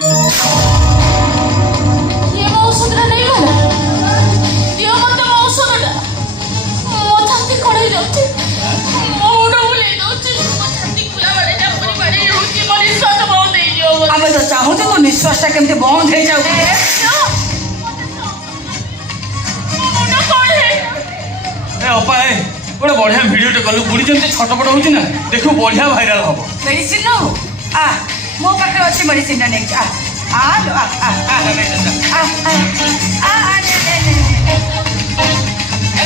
ये मो औषधटा नहीं गला दियो मत मो औषधटा मो छाती कड़े जाउची मो मुंड बुले जाउची मो छाती खुला बारे ना पूरी बारे होची मो निश्वास बंद हो जियो आमे तो चाहू तो निश्वासटा केमते बंद हो जाऊ मुंड कौन है ए अपा ए गोटे बढ़िया भिडियोटे कलु बुढ़ी जमी छटपट होची ना देखू बढ़िया भाइराल हम मेडिसिन नो आ मो पाखे अच्छी मेडिसिन नेक्स्ट आ लो आ आ आ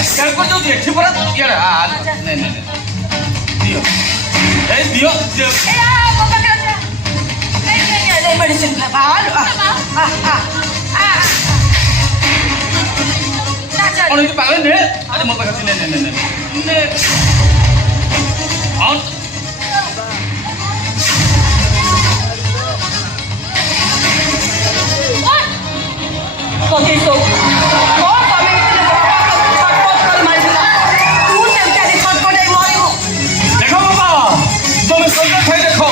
स्कैन कर जाऊ एठी पर यार आ नहीं नहीं दियो ए दियो ए आ मो पाखे अच्छा नहीं मेडिसिन खा आ लो आ कौन ये पागल ने अरे मो पाखे नहीं नहीं नहीं नहीं और ओके सो को तमे इतने बड़ा छटपट कर मारिला तू सेमता दे छटपट आई मारिबो देखो बाबा तुम संग खाई देखो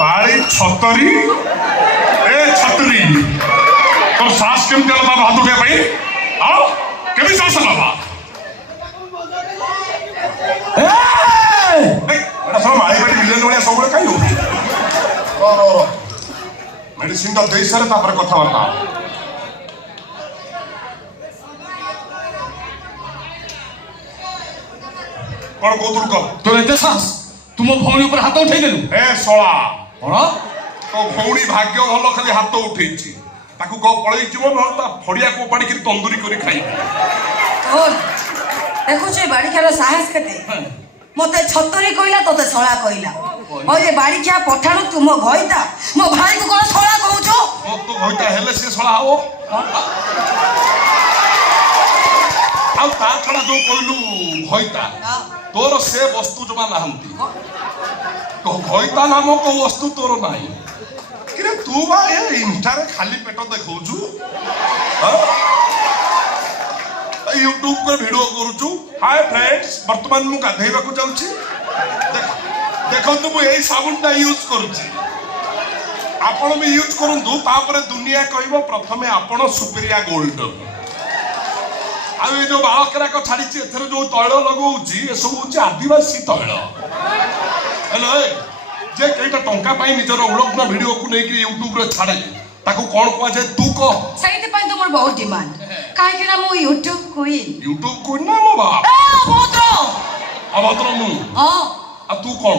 पारी छतरी ए छतरी तो सास केम चल बाबा हाथ उठे भाई आओ केमी सास बाबा ए एटा सब माई बाटी मिलन वाला सब काई हो रो मेडिसिन ता देई सारे तापर कथा वार्ता कौन कोतुल को तो एते सास तुम भौणी ऊपर हाथ उठै देलु ए सोळा कोन तो भौणी भाग्य भल खाली हाथ उठेछि ताकू को पळै जीव न ता फड़िया को पाड़ी के तंदूरी करी खाई बोल देखो छे बाड़ी खेलो साहस कते मते छतरी कइला तते सळा कइला ओ जे बाड़ी खिया पठाणो तुम घइता मो भाई को कोन सळा कहउछो ओ तो भइता हेले से सळा हो आ ता छडा जो कहलु भइता तोर से वस्तु जमा नाहंती तो भइता नामक वस्तु तोर नाही किरे तू बा ए इंस्टा रे खाली पेट देखौछु यूट्यूब पर वीडियो करूछु हाय फ्रेंड्स वर्तमान मु गाधेबा को जाउछि देखो तू मु एई साबुनटा यूज करूछि आपण भी यूज करंतु तापरे दुनिया कहबो प्रथमे आपण सुपीरिया गोल्ड आ ये जो बालकरा को छाड़ी एथर जो तैल लगाउछि ए सब होछि आदिवासी तैल हेलो जे केटा टंका पाई निजर उलग्न वीडियो को नै कि यूट्यूब रे छाड़े ताको कोन कोआ जे तू को सहित पय तुमर बहुत डिमांड काहे कि ना मो यूट्यूब क्वीन ना मो बाप ए अभद्र मु हां आ तू कोन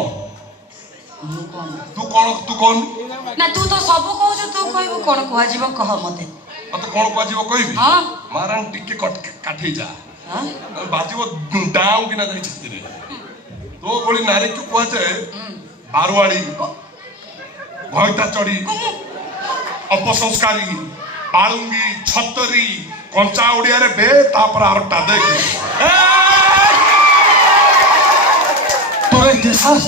तू कोन ना तू तो सब कहू तू कहबो कोन कोआ जीव कह मते मत कोन कोआ जीव कहबी हां मारन टिके काठी जा हां बाजीव डाउ कि ना जाई छतिरे तो बोली नारी को कोआ जे बारवाड़ी भइता चढ़ी अपसंस्कारी बालुंगी छतरी कंचा ओडिया रे बे तापर आरटा देख तोरे इते सास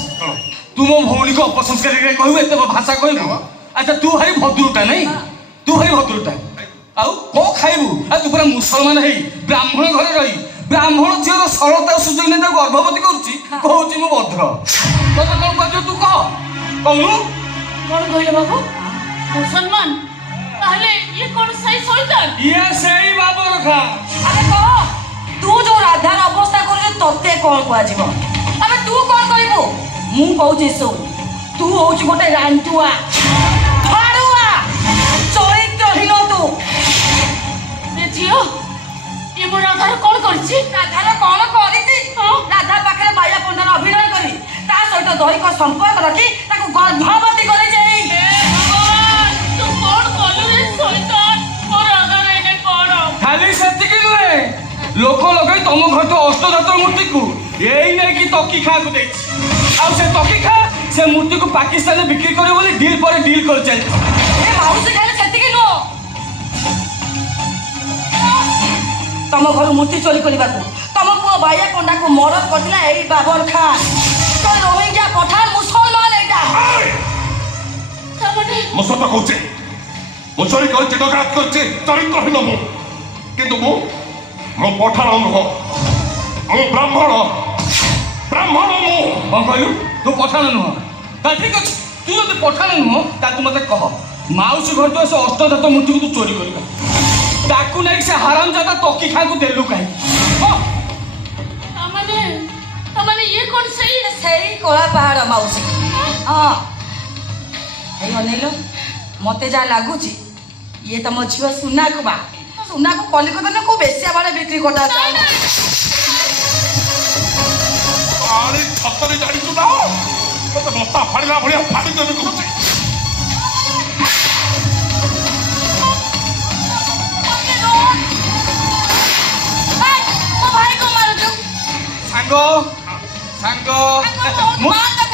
तुम भौणी को अपसंस्कार के कहबे एते भाषा कहबो अच्छा तू हरी भद्रुटा नहीं तू हरी भद्रुटा आउ को खाइबू आ तू पूरा मुसलमान हेई ब्राह्मण घरे रही ब्राह्मण झियर सरलता सुजोग ने गर्भवती करूची कहूची मु भद्र तोते कोन कहजो तू कह कहू कौन कहले बाबू मुसलमान ताहले ये कौन सही शैतान ये सही बाबू रखा अरे कह तू जो राधार अवस्था करे तते कोन कोआ जीव अबे तू कोन कहबो मु कहूची सो तू होची गोटे रांटुआ फाड़ुआ चरित्रहीन तू रे जियो ये मोर आधार कौन करछि राधार कोन करिति राधा पाखरे माया पंडार अभिनय करी ता सहित दैहिक संपर्क रखी ताको गर्भवती करे जाई भगवान तू कौन कलु रे शैतान मोर आधार एने कौन खाली सेतिकी नुहे लोक लगई तुम घर तो अष्टधातु मूर्ति को यही नहीं कि तकी खा को देछि आ से तकी खा से मूर्ति को पाकिस्तान में बिक्री करे बोली डील पर डील कर चल ए माउसी खाली सेतिकी नो तम घर मूर्ति चोरी करबा को तम पुओ बाया कोंडा को मर्डर करदिला एई बाबर खान तो रोहिंग्या पठान मुसलमान एटा तामने मुसलमान कहूचे मु चोरी करछि डकायत करछि चरित्रहीन मु किंतु मु पठाण नुह मु ब्राह्मण କ'ଣ କହିଲୁ ତୁ ପଠାଣ ନୁହଁ ତା ଠିକ ଅଛି ତୁ ଯଦି ପଠାଣ ନୁହଁ ତାକୁ ମୋତେ କହ ମାଉସୀ ଘର ତ ସେ ଅଷ୍ଟଧାତ ମୂର୍ତ୍ତିକୁ ତୁ ଚୋରି କରିବୁ ତାକୁ ନେଇକି ସେ ହାରାମ ଜାଦା ତକି ଖାଙ୍କୁ ଦେଲୁ କାହିଁକି ତାମାନେ ଇଏ କ'ଣ ସେଇ କଳା ପାହାଡ଼ ମାଉସୀ ହଁ ଏଇ ଅନେଇଲ ମତେ ଯାହା ଲାଗୁଛି ଇଏ ତମ ଝିଅ ସୁନାକୁ ବା ସୁନାକୁ କଲିକତା ନା କୋଉ ବେଶିଆ ବାଡେ ବିକ୍ରି କରିଦା ଆଳି ଛତରେ ଜାଣିଛୁ ନା ମତେ ମତା ଫାଡ଼ିଲା ଭଳିଆ ଫାଡ଼ି ଦେବେ କହୁଛି ମୋ ଭାଇ କଣ ମାରୁଛୁ ସାଙ୍ଗ ସାଙ୍ଗ ମାର